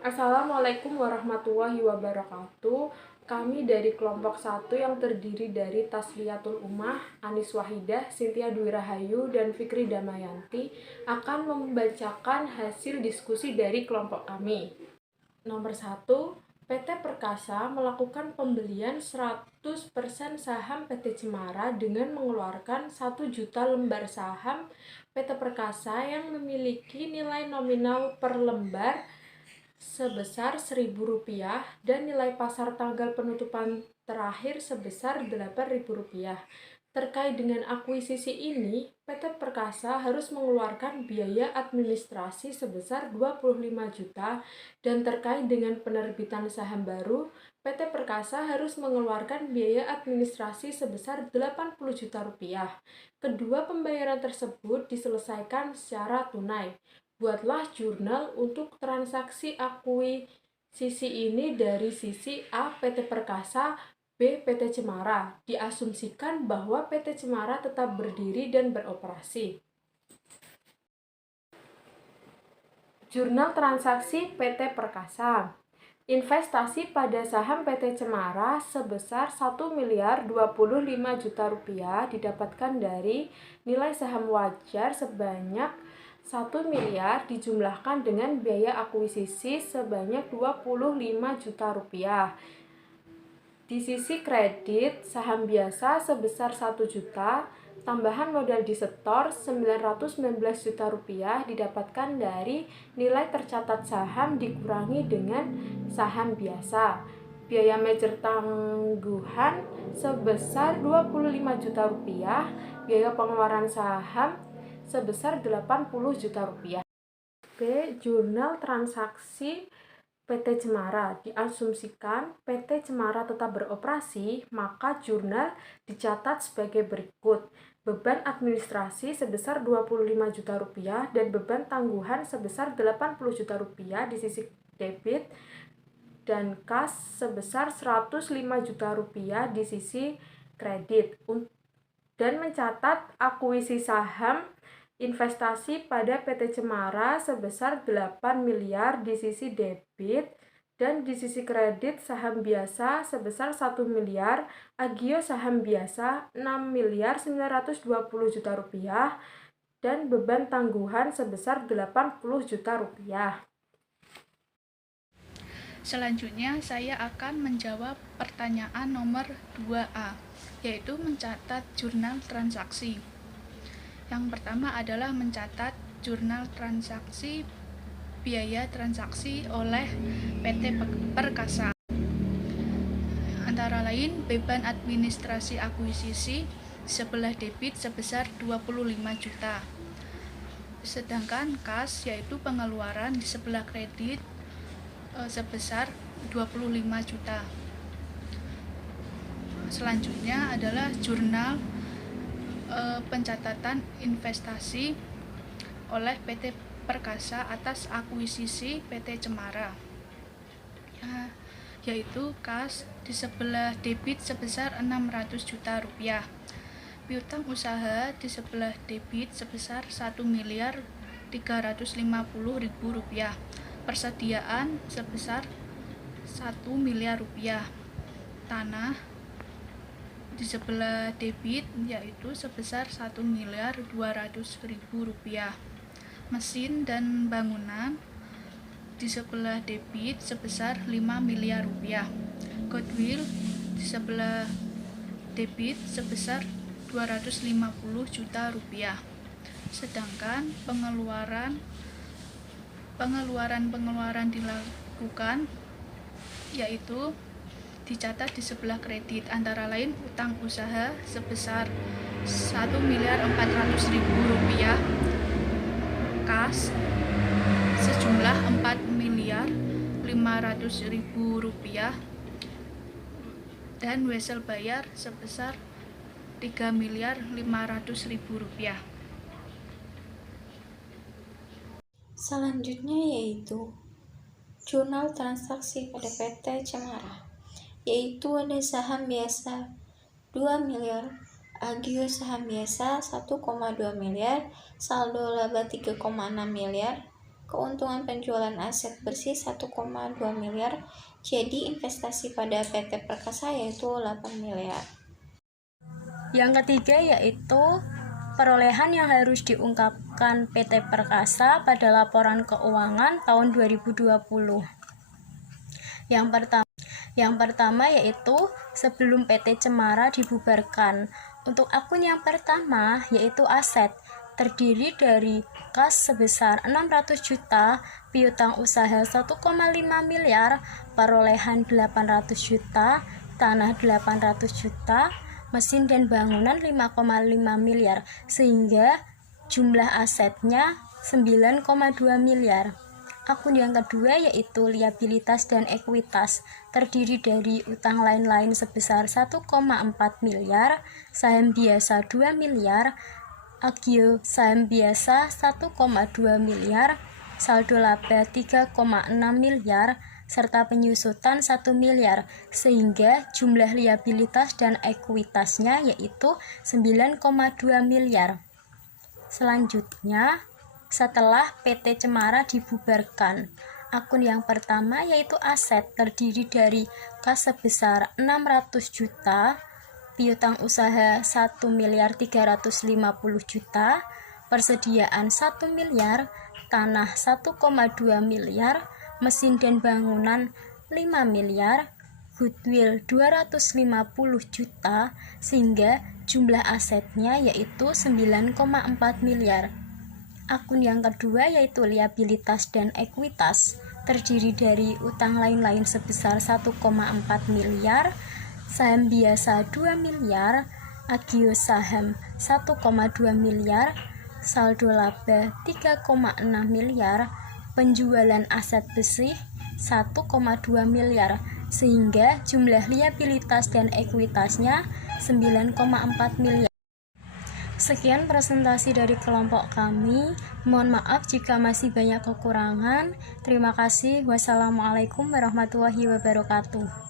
Assalamualaikum warahmatullahi wabarakatuh. Kami dari kelompok 1 yang terdiri dari Tasliyatul Ummah, Anis Wahidah, Cynthia Dwi Rahayu, dan Fikri Damayanti akan membacakan hasil diskusi dari kelompok kami. Nomor 1, PT Perkasa melakukan pembelian 100% saham PT Cemara dengan mengeluarkan 1 juta lembar saham PT Perkasa yang memiliki nilai nominal per lembar sebesar Rp1.000 dan nilai pasar tanggal penutupan terakhir sebesar Rp8.000. Terkait dengan akuisisi ini, PT Perkasa harus mengeluarkan biaya administrasi sebesar 25 juta dan terkait dengan penerbitan saham baru, PT Perkasa harus mengeluarkan biaya administrasi sebesar 80 juta rupiah. Kedua pembayaran tersebut diselesaikan secara tunai. Buatlah jurnal untuk transaksi akuisisi ini dari sisi A. PT Perkasa, B. PT Cemara. Diasumsikan bahwa PT Cemara tetap berdiri dan beroperasi. Jurnal transaksi PT Perkasa. Investasi pada saham PT Cemara sebesar Rp1.025.000.000 didapatkan dari nilai saham wajar sebanyak Rp1.000.000 dijumlahkan dengan biaya akuisisi sebanyak Rp25 juta. Di sisi kredit, saham biasa sebesar 1 juta, tambahan modal disetor Rp919 juta didapatkan dari nilai tercatat saham dikurangi dengan saham biasa. Biaya merger tangguhan sebesar Rp25 juta, biaya pengeluaran saham sebesar Rp80 juta. B. Jurnal transaksi PT Cemara. Diasumsikan PT Cemara tetap beroperasi, maka jurnal dicatat sebagai berikut. Beban administrasi sebesar Rp25 juta dan beban tangguhan sebesar Rp80 juta di sisi debit dan kas sebesar Rp105 juta di sisi kredit, dan mencatat akuisisi saham investasi pada PT Cemara sebesar 8 miliar di sisi debit dan di sisi kredit saham biasa sebesar 1 miliar, agio saham biasa 6.920 juta rupiah, dan beban tangguhan sebesar 80 juta rupiah. Selanjutnya saya akan menjawab pertanyaan nomor 2A, yaitu mencatat jurnal transaksi. Yang pertama adalah mencatat jurnal transaksi biaya transaksi oleh PT Perkasa. Antara lain beban administrasi akuisisi sebelah debit sebesar 25 juta. Sedangkan kas yaitu pengeluaran di sebelah kredit sebesar 25 juta. Selanjutnya adalah jurnal pencatatan investasi oleh PT Perkasa atas akuisisi PT Cemara, yaitu kas di sebelah debit sebesar Rp600 juta, piutang usaha di sebelah debit sebesar Rp1.350.000, persediaan sebesar Rp1 miliar, tanah di sebelah debit yaitu sebesar Rp1.200.000, mesin dan bangunan di sebelah debit sebesar Rp5 miliar, goodwill di sebelah debit sebesar Rp250 juta. Sedangkan pengeluaran dilakukan yaitu dicatat di sebelah kredit, antara lain utang usaha sebesar Rp1.400.000, kas sejumlah Rp4.500.000, dan wesel bayar sebesar Rp3.500.000. Selanjutnya yaitu jurnal transaksi pada PT Cemara, yaitu ada saham biasa 2 miliar, agio saham biasa 1,2 miliar, saldo laba 3,6 miliar, keuntungan penjualan aset bersih 1,2 miliar, jadi investasi pada PT Perkasa yaitu 8 miliar. Yang ketiga yaitu perolehan yang harus diungkapkan PT Perkasa pada laporan keuangan tahun 2020. Yang pertama yaitu sebelum PT Cemara dibubarkan. Untuk akun yang pertama yaitu aset, terdiri dari kas sebesar 600 juta, piutang usaha 1,5 miliar, perolehan 800 juta, tanah 800 juta, mesin dan bangunan 5,5 miliar, sehingga jumlah asetnya 9,2 miliar. Akun yang kedua yaitu liabilitas dan ekuitas, terdiri dari utang lain-lain sebesar 1,4 miliar, saham biasa 2 miliar, agio saham biasa 1,2 miliar, saldo laba 3,6 miliar, serta penyusutan 1 miliar, sehingga jumlah liabilitas dan ekuitasnya yaitu 9,2 miliar. Selanjutnya, setelah PT Cemara dibubarkan, akun yang pertama yaitu aset, terdiri dari kas sebesar 600 juta, piutang usaha 1 miliar 350 juta, persediaan 1 miliar, tanah 1,2 miliar, mesin dan bangunan 5 miliar, goodwill 250 juta, sehingga jumlah asetnya yaitu 9,4 miliar. Akun yang kedua yaitu liabilitas dan ekuitas, terdiri dari utang lain-lain sebesar 1,4 miliar, saham biasa 2 miliar, agio saham 1,2 miliar, saldo laba 3,6 miliar, penjualan aset bersih 1,2 miliar, sehingga jumlah liabilitas dan ekuitasnya 9,4 miliar. Sekian presentasi dari kelompok kami. Mohon maaf jika masih banyak kekurangan. Terima kasih. Wassalamualaikum warahmatullahi wabarakatuh.